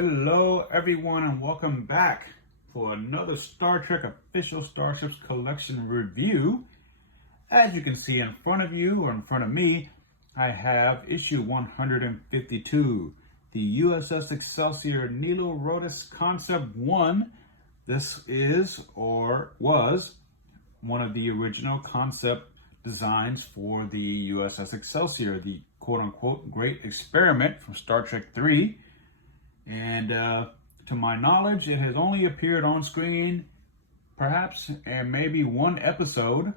Hello everyone and welcome back for another Star Trek official Starships collection review. As you can see in front of you or in front of me, I have issue 152, the U.S.S. Excelsior Nilo Rodis Concept 1. This is or was one of the original concept designs for the U.S.S. Excelsior, the quote-unquote great experiment from Star Trek 3. And to my knowledge, it has only appeared on screen perhaps and maybe one episode,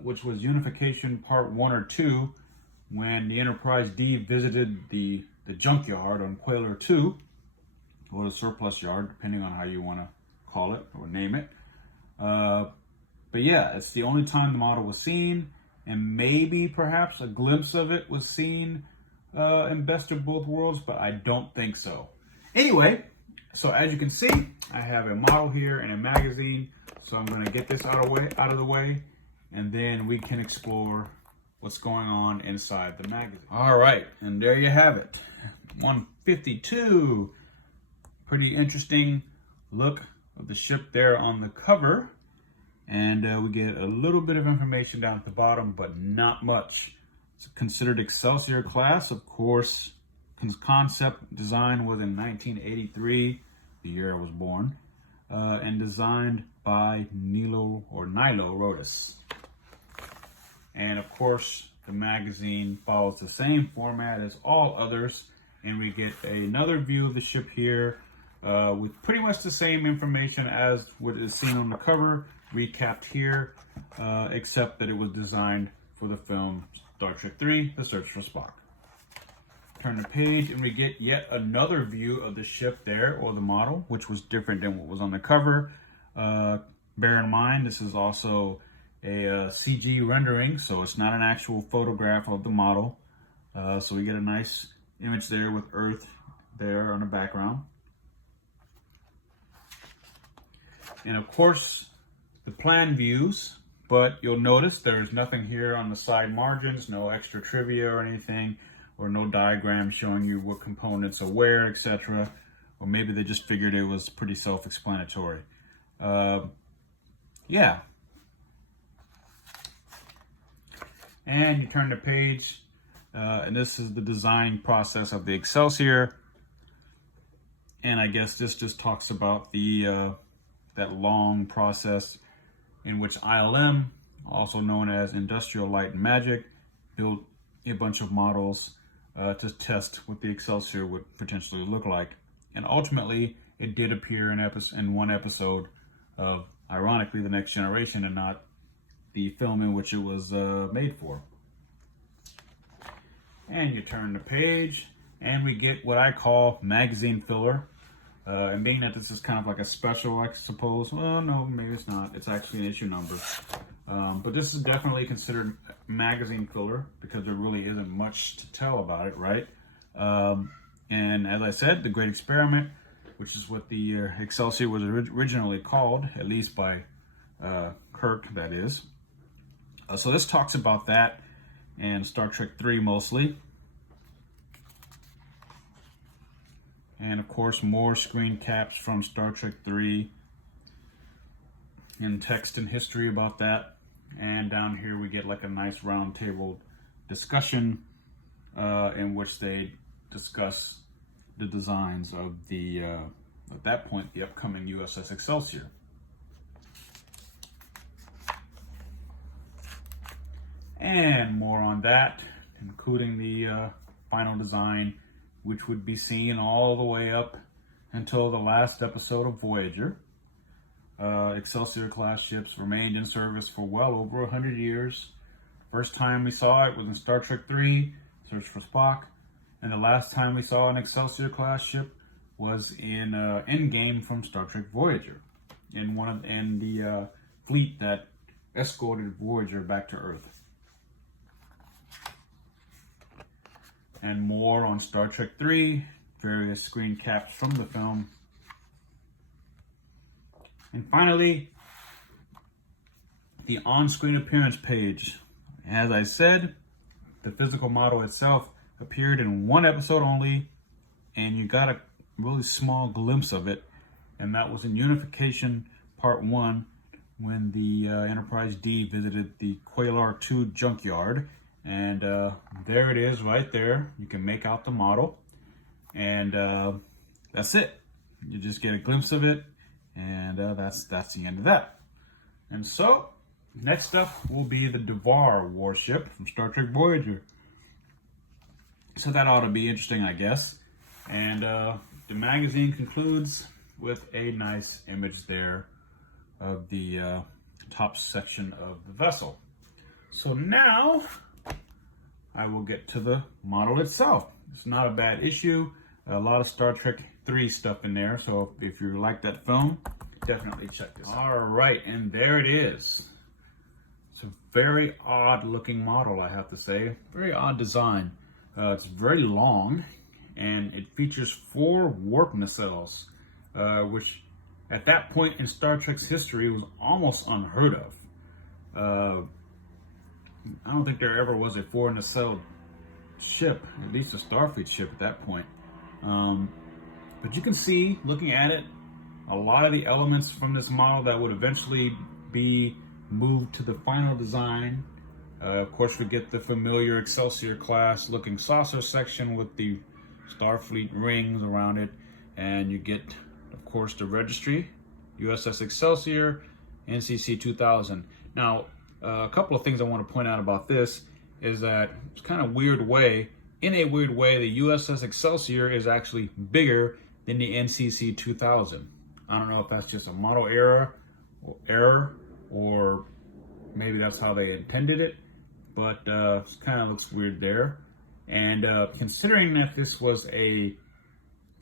which was Unification Part 1 or 2, when the Enterprise D visited the junkyard on Queller 2, or the surplus yard, depending on how you want to call it or name it. But yeah, it's the only time the model was seen, and maybe perhaps a glimpse of it was seen in Best of Both Worlds, but I don't think so. Anyway, so as you can see, I have a model here and a magazine, so I'm going to get this out of the way, and then we can explore what's going on inside the magazine. All right, and there you have it, 152. Pretty interesting look of the ship there on the cover, and we get a little bit of information down at the bottom, but not much. It's considered Excelsior class, of course. Concept design was in 1983, the year I was born, and designed by Nilo Rodis. And of course, the magazine follows the same format as all others, and we get another view of the ship here with pretty much the same information as what is seen on the cover, recapped here, except that it was designed for the film Star Trek 3, The Search for Spock. Turn the page and we get yet another view of the ship there, or the model, which was different than what was on the cover. Bear in mind, this is also a CG rendering, so it's not an actual photograph of the model. So we get a nice image there with Earth there on the background. And of course, the plan views. But you'll notice there's nothing here on the side margins, no extra trivia or anything, or no diagram showing you what components are where, etc. Or maybe they just figured it was pretty self-explanatory. Yeah. And you turn the page, and this is the design process of the Excelsior. And I guess this just talks about the that long process in which ILM, also known as Industrial Light and Magic, built a bunch of models to test what the Excelsior would potentially look like. And ultimately, it did appear in one episode of, ironically, The Next Generation, and not the film in which it was made for. And you turn the page, and we get what I call magazine filler. And being that this is kind of like a special, I suppose, well, no, maybe it's not. It's actually an issue number. But this is definitely considered magazine filler because there really isn't much to tell about it, right? And as I said, the Great Experiment, which is what the Excelsior was originally called, at least by Kirk, that is. So this talks about that and Star Trek 3 mostly. And of course, more screen caps from Star Trek 3 and text and history about that. And down here we get like a nice round table discussion in which they discuss the designs of the, at that point, the upcoming U.S.S. Excelsior. And more on that, including the final design, which would be seen all the way up until the last episode of Voyager. Excelsior class ships remained in service for well over 100 years. First time we saw it was in Star Trek 3, Search for Spock, and the last time we saw an Excelsior class ship was in Endgame from Star Trek Voyager, in the fleet that escorted Voyager back to Earth. And more on Star Trek 3, various screen caps from the film. And finally, the on-screen appearance page. As I said, the physical model itself appeared in one episode only, and you gotta really small glimpse of it, and that was in Unification Part 1 when the Enterprise D visited the Quelar 2 junkyard. And there it is right there. You can make out the model, and that's it. You just get a glimpse of it, and that's the end of that. And so next up will be the Devar warship from Star Trek Voyager. So that ought to be interesting, I guess. And the magazine concludes with a nice image there of the top section of the vessel. So now I will get to the model itself. It's not a bad issue. A lot of Star Trek 3 stuff in there. So if you like that film, definitely check this out. All right, and there it is. It's a very odd looking model, I have to say. Very odd design. It's very long, and it features 4 warp nacelles, which at that point in Star Trek's history was almost unheard of. I don't think there ever was a 4 nacelle ship, at least a Starfleet ship at that point. But you can see, looking at it, a lot of the elements from this model that would eventually be moved to the final design. Of course, we get the familiar Excelsior class looking saucer section with the Starfleet rings around it, and you get, of course, the registry, U.S.S. Excelsior NCC-2000. Now, a couple of things I want to point out about this is that it's kind of weird way. In a weird way, the U.S.S. Excelsior is actually bigger than the NCC-2000. I don't know if that's just a model error, or maybe that's how they intended it, but it kind of looks weird there. And considering that this was an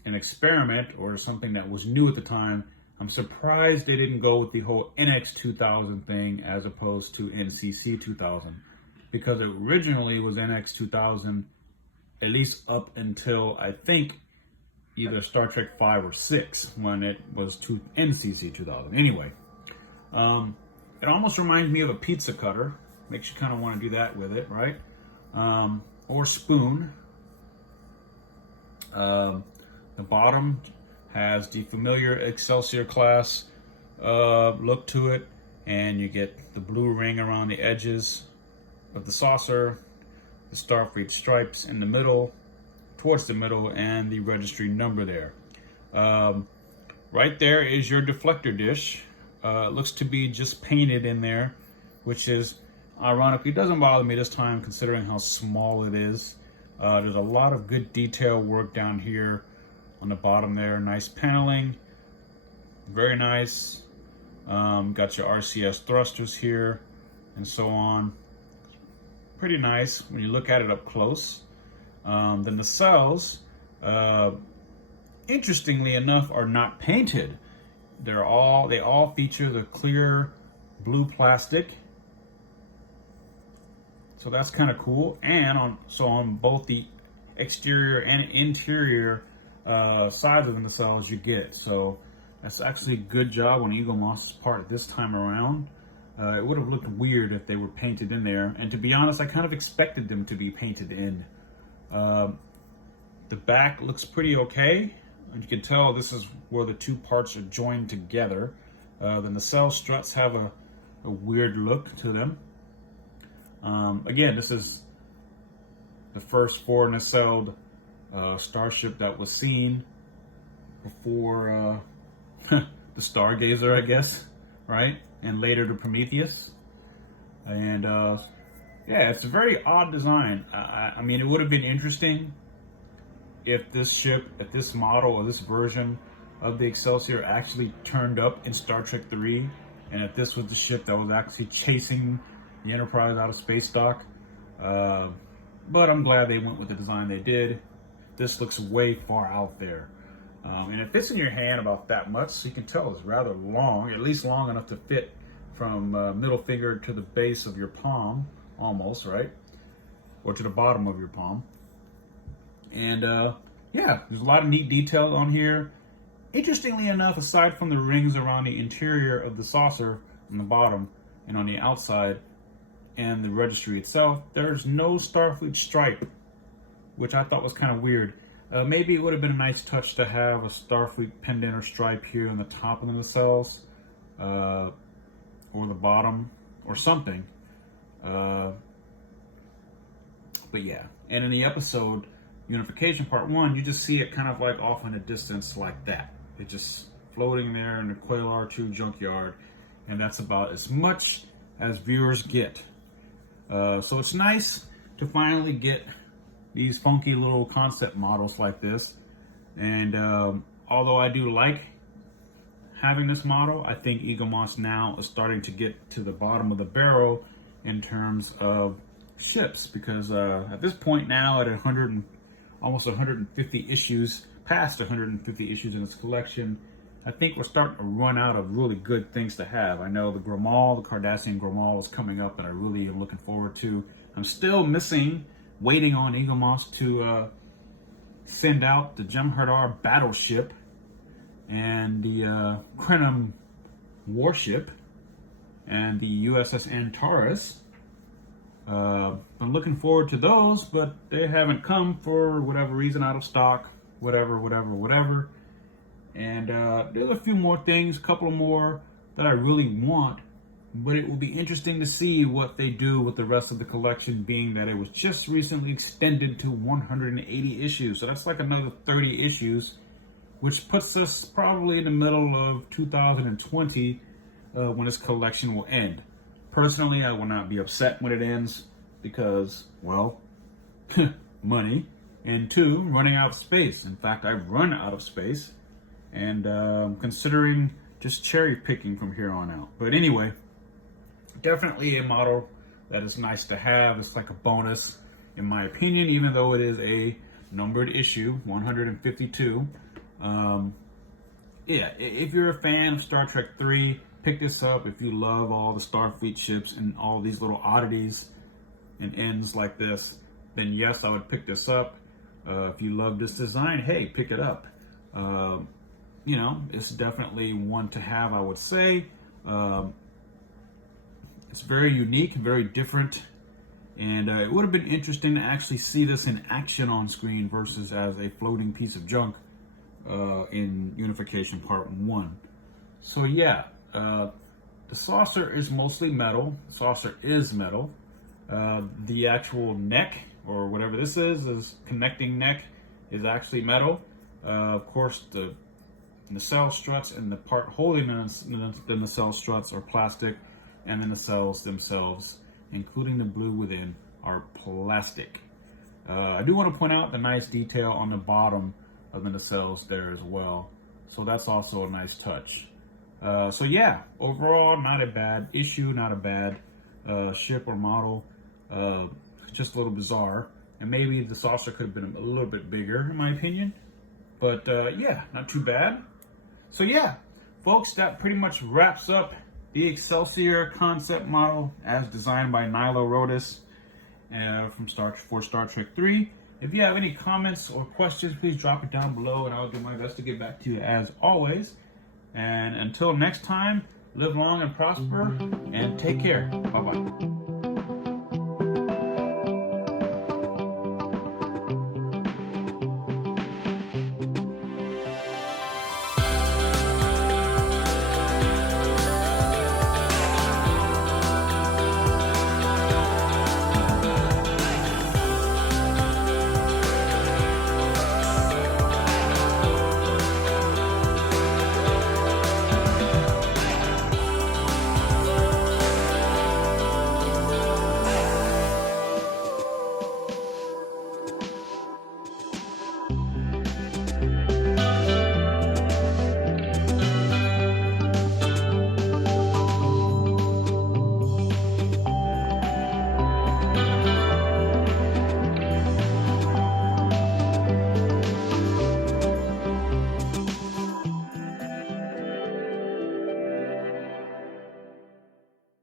experiment or something that was new at the time, I'm surprised they didn't go with the whole NX-2000 thing as opposed to NCC-2000, because it originally was NX-2000, at least up until, I think, either Star Trek 5 or 6, when it was to NCC-2000. Anyway, it almost reminds me of a pizza cutter. Makes you kind of want to do that with it, right? Or spoon. The bottom has the familiar Excelsior class look to it, and you get the blue ring around the edges of the saucer, the Starfleet stripes in the middle, towards the middle, and the registry number there. Right there is your deflector dish. It looks to be just painted in there, which is ironically doesn't bother me this time considering how small it is. There's a lot of good detail work down here on the bottom there. Nice paneling, very nice. Got your RCS thrusters here and so on. Pretty nice when you look at it up close. The nacelles, interestingly enough, are not painted. They all feature the clear blue plastic. So that's kind of cool. And on both the exterior and interior sides of the nacelles you get. So that's actually a good job on Eagle Moss's part this time around. It would have looked weird if they were painted in there. And to be honest, I kind of expected them to be painted in. The back looks pretty okay. And you can tell this is where the two parts are joined together. The nacelle struts have a weird look to them. Again, this is the first 4 nacelled starship that was seen before the Stargazer, I guess, right? And later the Prometheus. And yeah, it's a very odd design. I mean, it would have been interesting if this ship, if this model or this version of the Excelsior actually turned up in Star Trek 3, and if this was the ship that was actually chasing the Enterprise out of space dock. But I'm glad they went with the design they did. This looks way far out there. And it fits in your hand about that much, so you can tell it's rather long, at least long enough to fit from middle finger to the base of your palm, almost, right? Or to the bottom of your palm. And yeah, there's a lot of neat detail on here. Interestingly enough, aside from the rings around the interior of the saucer on the bottom and on the outside and the registry itself, there's no Starfleet stripe, which I thought was kind of weird. Maybe it would have been a nice touch to have a Starfleet pendant or stripe here on the top of the nacelles, or the bottom, or something. But yeah, and in the episode Unification Part 1, you just see it kind of like off in the distance like that. It's just floating there in the Quail R2 junkyard, and that's about as much as viewers get. So it's nice to finally get these funky little concept models like this. And although I do like having this model, I think Eaglemoss now is starting to get to the bottom of the barrel in terms of ships, because at this point now, at almost 150 issues, past 150 issues in its collection, I think we're starting to run out of really good things to have. I know the Grimal, the Cardassian Grimal is coming up, and I really am looking forward to. I'm still waiting on Eaglemoss to send out the Jem'Hadar battleship and the Krenim warship and the U.S.S. Antares. I'm looking forward to those, but they haven't come for whatever reason, out of stock, whatever. And there's a few more things, a couple more that I really want, but it will be interesting to see what they do with the rest of the collection, being that it was just recently extended to 180 issues. So that's like another 30 issues, which puts us probably in the middle of 2020 when this collection will end. Personally, I will not be upset when it ends because, well, money, and two, running out of space. In fact, I've run out of space, and considering just cherry picking from here on out. But anyway, definitely a model that is nice to have. It's like a bonus, in my opinion, even though it is a numbered issue, 152. Yeah, if you're a fan of Star Trek 3, pick this up. If you love all the Starfleet ships and all these little oddities and ends like this, then yes, I would pick this up. If you love this design, hey, pick it up. You know, it's definitely one to have, I would say. It's very unique, very different, and it would have been interesting to actually see this in action on screen versus as a floating piece of junk in Unification Part 1. So yeah, the saucer is mostly metal. The saucer is metal. The actual neck, or whatever this is connecting neck, is actually metal. Of course, the nacelle struts and the part holding the nacelle struts are plastic, and the nacelles themselves, including the blue within, are plastic. I do want to point out the nice detail on the bottom of the nacelles there as well. So that's also a nice touch. So yeah, overall, not a bad issue, not a bad ship or model. Just a little bizarre. And maybe the saucer could have been a little bit bigger, in my opinion. But yeah, not too bad. So yeah, folks, that pretty much wraps up the Excelsior concept model as designed by Nilo Rodis for Star Trek 3. If you have any comments or questions, please drop it down below, and I'll do my best to get back to you as always. And until next time, live long and prosper, and take care. Bye-bye.